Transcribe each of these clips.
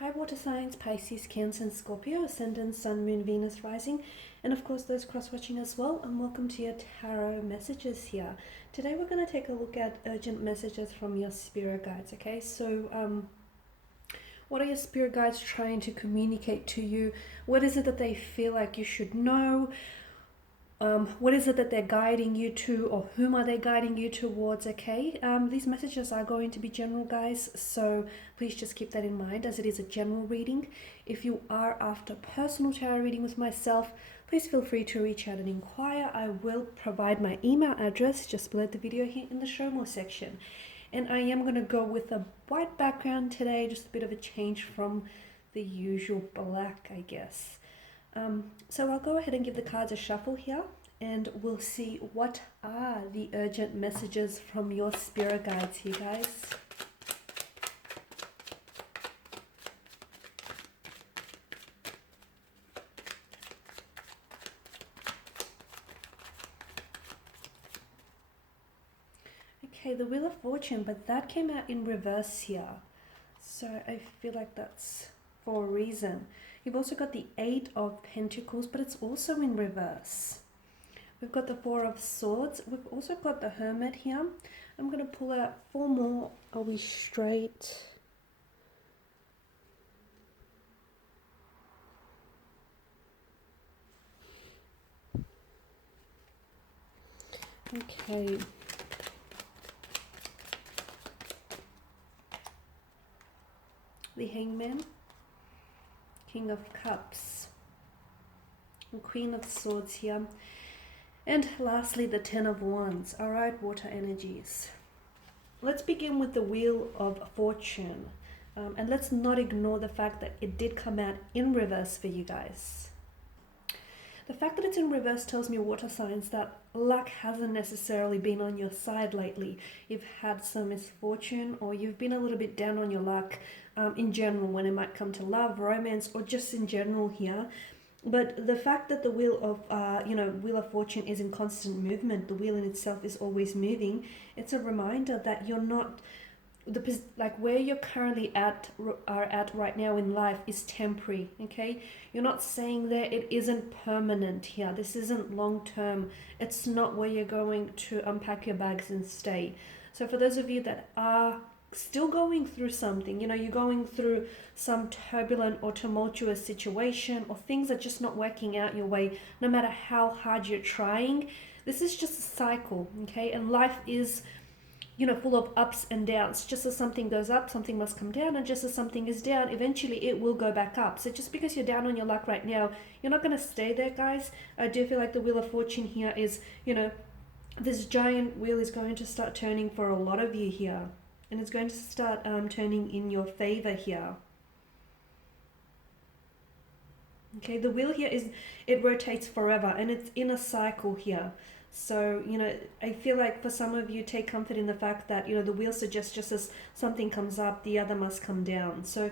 Hi water signs, Pisces, Cancer and Scorpio, Ascendant, Sun, Moon, Venus, Rising, and of course those cross-watching as well, and welcome to your Tarot messages here. Today we're going to take a look at urgent messages from your spirit guides, okay? So what are your spirit guides trying to communicate to you? What is it that they feel like you should know? What is it that they're guiding you to, or whom are they guiding you towards? Okay, these messages are going to be general, guys, so please just keep that in mind as it is a general reading. If you are after personal tarot reading with myself, please feel free to reach out and inquire. I will provide my email address just below the video here in the show more section. And I am going to go with a white background today, just a bit of a change from the usual black, I guess. So I'll go ahead and give the cards a shuffle here, and we'll see what are the urgent messages from your spirit guides here, guys. Okay, the Wheel of Fortune, but that came out in reverse here. So I feel like that's for a reason. You've also got the Eight of Pentacles, but it's also in reverse. We've got the Four of Swords. We've also got the Hermit here. I'm going to pull out four more. Are we straight? Okay. The Hangman, King of Cups, and Queen of Swords here. And lastly, the Ten of Wands. All right, water energies. Let's begin with the Wheel of Fortune. And let's not ignore the fact that it did come out in reverse for you guys. The fact that it's in reverse tells me, water signs, that luck hasn't necessarily been on your side lately. You've had some misfortune, or you've been a little bit down on your luck in general when it might come to love, romance, or just in general here. But the fact that the Wheel of Fortune is in constant movement, the wheel in itself is always moving, it's a reminder that you're not, where you're currently at right now in life is temporary, okay? You're not saying that it isn't permanent here. This isn't long term. It's not where you're going to unpack your bags and stay. So for those of you that are still going through something, you're going through some turbulent or tumultuous situation, or things are just not working out your way, no matter how hard you're trying, this is just a cycle, okay? And life is, full of ups and downs. Just as something goes up, something must come down, and just as something is down, eventually it will go back up. So just because you're down on your luck right now, you're not going to stay there, guys. I do feel like the Wheel of Fortune here is, this giant wheel is going to start turning for a lot of you here. And it's going to start turning in your favor here. Okay, the wheel here it rotates forever, and it's in a cycle here. So, I feel like for some of you, take comfort in the fact that, the wheel suggests just as something comes up, the other must come down. So,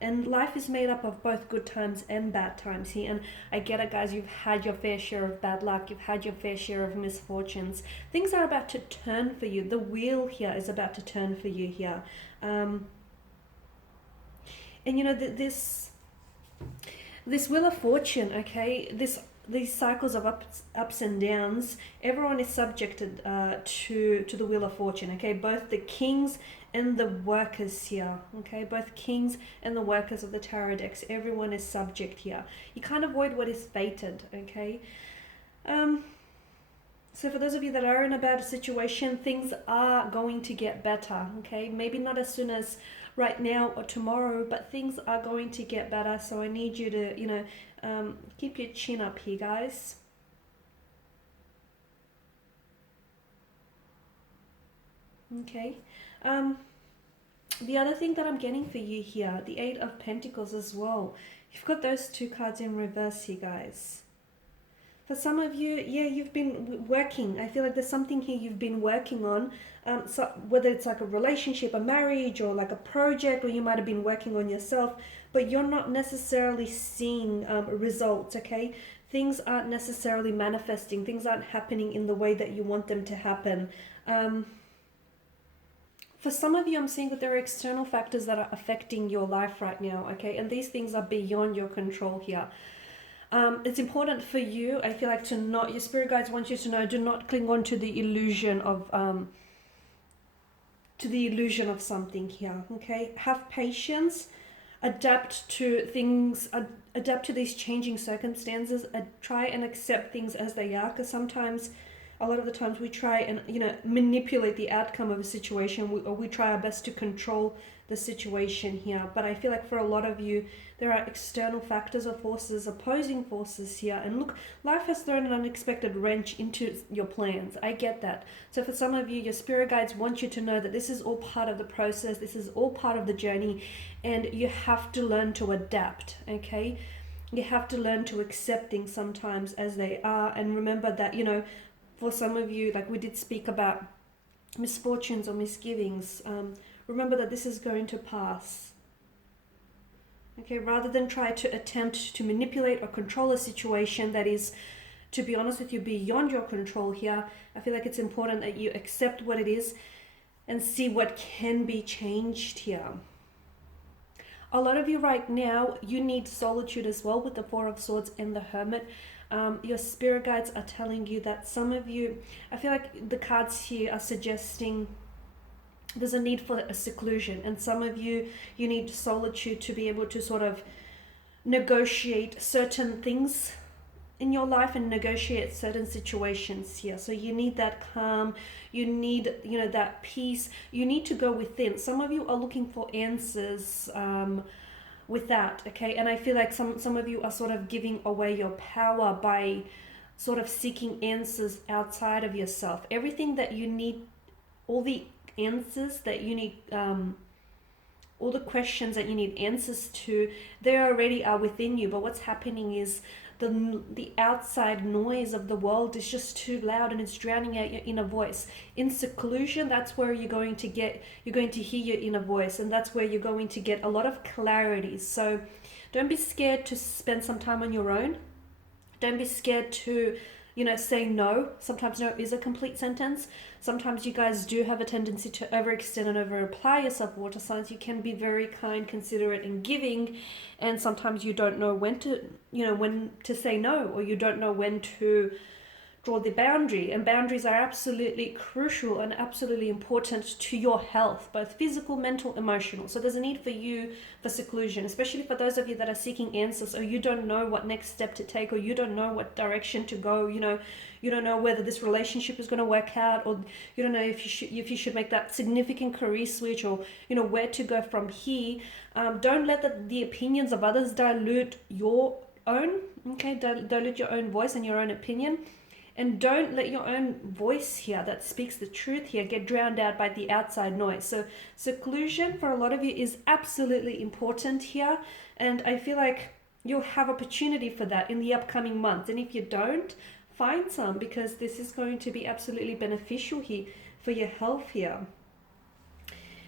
and life is made up of both good times and bad times here. And I get it, guys, you've had your fair share of bad luck. You've had your fair share of misfortunes. Things are about to turn for you. The wheel here is about to turn for you here. And, this Wheel of Fortune, okay, these cycles of ups and downs, everyone is subjected to the Wheel of Fortune, okay? Both the kings and the workers here, okay? Both kings and the workers of the tarot decks, everyone is subject here. You can't avoid what is fated, okay? So for those of you that are in a bad situation, things are going to get better, okay? Maybe not as soon as right now or tomorrow, but things are going to get better. So I need you to, keep your chin up here, guys. Okay. The other thing that I'm getting for you here, the Eight of Pentacles as well. You've got those two cards in reverse here, guys. For some of you, yeah, you've been working. I feel like there's something here you've been working on. So whether it's like a relationship, a marriage, or like a project, or you might have been working on yourself, but you're not necessarily seeing results, okay? Things aren't necessarily manifesting. Things aren't happening in the way that you want them to happen. for some of you, I'm seeing that there are external factors that are affecting your life right now, okay? And these things are beyond your control here. It's important for you, I feel like, to not, your spirit guides want you to know, do not cling on to the illusion of something here, okay? Have patience, adapt to things, adapt to these changing circumstances, try and accept things as they are, because sometimes, a lot of the times, we try and, manipulate the outcome of a situation, or we try our best to control the situation here. But I feel like for a lot of you, there are external factors or forces, opposing forces here. And look, life has thrown an unexpected wrench into your plans. I get that. So for some of you, your spirit guides want you to know that this is all part of the process. This is all part of the journey. And you have to learn to adapt, okay? You have to learn to accept things sometimes as they are. And remember that, for some of you, like we did speak about misfortunes or misgivings, remember that this is going to pass. Okay, rather than try to attempt to manipulate or control a situation that is, to be honest with you, beyond your control here, I feel like it's important that you accept what it is and see what can be changed here. A lot of you right now, you need solitude as well with the Four of Swords and the Hermit. Your spirit guides are telling you that some of you, I feel like the cards here are suggesting there's a need for a seclusion, and some of you, you need solitude to be able to sort of negotiate certain things in your life and negotiate certain situations here. So you need that calm, you need, that peace, you need to go within. Some of you are looking for answers with that, okay? And I feel like some of you are sort of giving away your power by sort of seeking answers outside of yourself. Everything that you need, all the answers that you need, all the questions that you need answers to, they already are within you. But what's happening is the outside noise of the world is just too loud and it's drowning out your inner voice. In seclusion, that's where you're going to hear your inner voice, and that's where you're going to get a lot of clarity. So don't be scared to spend some time on your own. Don't be scared to say no. Sometimes no is a complete sentence. Sometimes you guys do have a tendency to overextend and over-apply yourself, water signs. You can be very kind, considerate, and giving, and sometimes you don't know when to say no, or you don't know when to draw the boundary. And boundaries are absolutely crucial and absolutely important to your health, both physical, mental, emotional. So there's a need for you for seclusion, especially for those of you that are seeking answers, or you don't know what next step to take, or you don't know what direction to go. You don't know whether this relationship is going to work out, or you don't know if you should make that significant career switch, or where to go from here. Don't let the opinions of others dilute your own. Okay, dilute your own voice and your own opinion. And don't let your own voice here that speaks the truth here get drowned out by the outside noise. So seclusion for a lot of you is absolutely important here. And I feel like you'll have opportunity for that in the upcoming months. And if you don't, find some, because this is going to be absolutely beneficial here for your health here.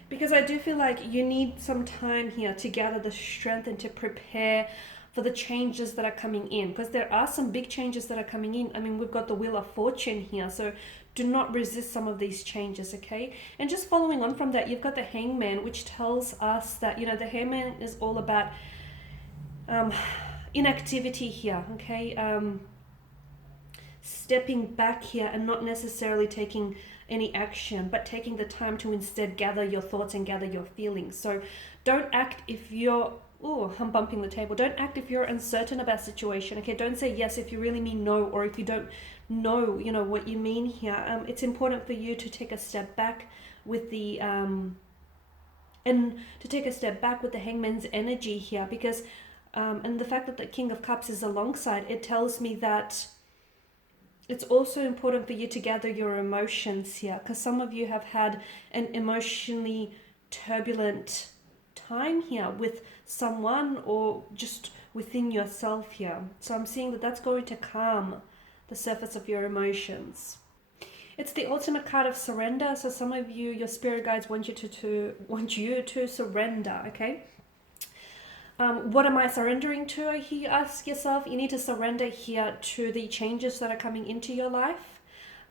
Because I do feel like you need some time here to gather the strength and to prepare for the changes that are coming in, because there are some big changes that are coming in. I mean, we've got the Wheel of Fortune here, so do not resist some of these changes, okay? And just following on from that, you've got the Hangman, which tells us that, the Hangman is all about inactivity here, okay? Stepping back here and not necessarily taking any action, but taking the time to instead gather your thoughts and gather your feelings. So don't act if you're, I'm bumping the table. Don't act if you're uncertain about a situation, okay? Don't say yes if you really mean no, or if you don't know, what you mean here. It's important for you to take a step back with the, and to take a step back with the Hangman's energy here, because, and the fact that the King of Cups is alongside, it tells me that it's also important for you to gather your emotions here, because some of you have had an emotionally turbulent time here with someone, or just within yourself here. So I'm seeing that that's going to calm the surface of your emotions. It's the ultimate card of surrender. So some of you, your spirit guides want you to surrender, okay? What am I surrendering to? I hear you ask yourself. You need to surrender here to the changes that are coming into your life.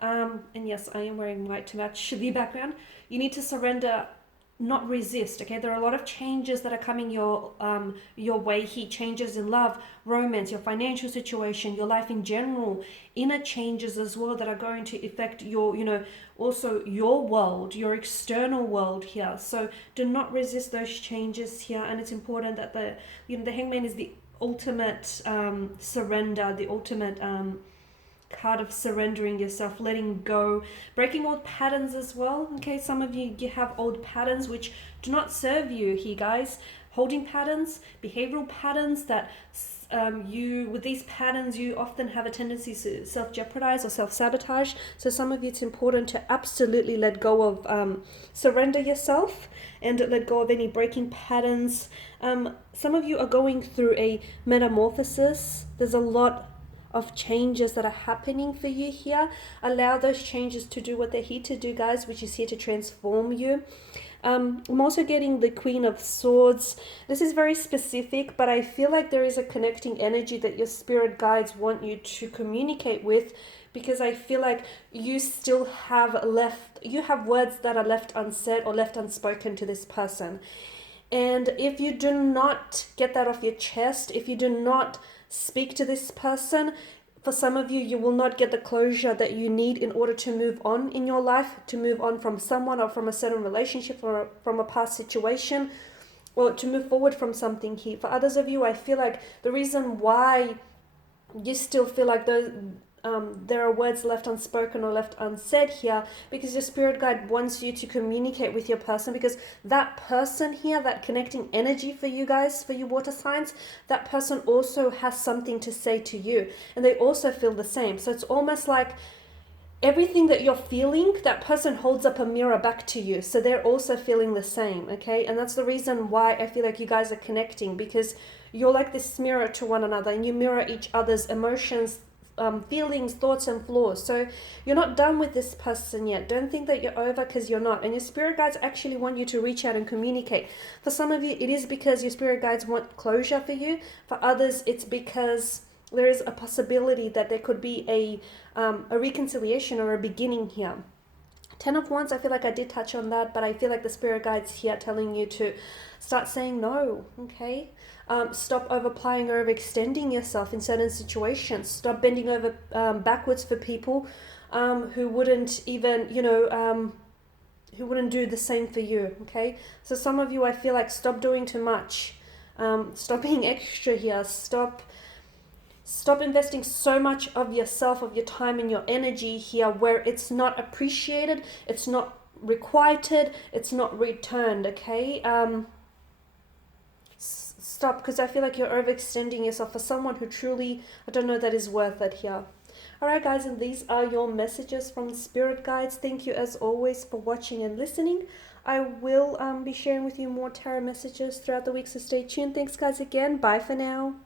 And yes, I am wearing white to match the background. You need to surrender, not resist. Okay, there are a lot of changes that are coming your way here. Changes in love, romance, your financial situation, your life in general, inner changes as well that are going to affect your, also your world, your external world here. So do not resist those changes here. And it's important that the Hangman is the ultimate surrender, the ultimate card of surrendering yourself, letting go, breaking old patterns as well. Okay, some of you have old patterns which do not serve you here, guys. Holding patterns, behavioral patterns that with these patterns you often have a tendency to self-jeopardize or self-sabotage. So some of you, it's important to absolutely let go of surrender yourself and let go of any breaking patterns. Some of you are going through a metamorphosis. There's a lot of changes that are happening for you here. Allow those changes to do what they're here to do, guys, which is here to transform you. I'm also getting the Queen of Swords. This is very specific, but I feel like there is a connecting energy that your spirit guides want you to communicate with, because I feel like you still have words that are left unsaid or left unspoken to this person. And if you do not get that off your chest, if you do not speak to this person, for some of you, you will not get the closure that you need in order to move on in your life, to move on from someone or from a certain relationship or from a past situation, or to move forward from something here. For others of you, I feel like the reason why you still feel like there are words left unspoken or left unsaid here, because your spirit guide wants you to communicate with your person, because that person here, that connecting energy for you guys, for you water signs, that person also has something to say to you, and they also feel the same. So it's almost like everything that you're feeling, that person holds up a mirror back to you, so they're also feeling the same. Okay, and that's the reason why I feel like you guys are connecting, because you're like this mirror to one another, and you mirror each other's emotions, feelings, thoughts, and flaws. So you're not done with this person yet. Don't think that you're over, because you're not. And your spirit guides actually want you to reach out and communicate. For some of you, it is because your spirit guides want closure for you. For others, it's because there is a possibility that there could be a reconciliation or a beginning here. 10 of Wands, I feel like I did touch on that, but I feel like the spirit guides here telling you to start saying no, okay? Stop over-applying or overextending yourself in certain situations. Stop bending over backwards for people who wouldn't even, who wouldn't do the same for you, okay? So some of you, I feel like, stop doing too much. Stop being extra here. Stop investing so much of yourself, of your time and your energy here where it's not appreciated, it's not requited, it's not returned, okay? Stop, because I feel like you're overextending yourself for someone who truly, I don't know, that is worth it here. Alright guys, and these are your messages from spirit guides. Thank you as always for watching and listening. I will be sharing with you more tarot messages throughout the week, so stay tuned. Thanks guys again. Bye for now.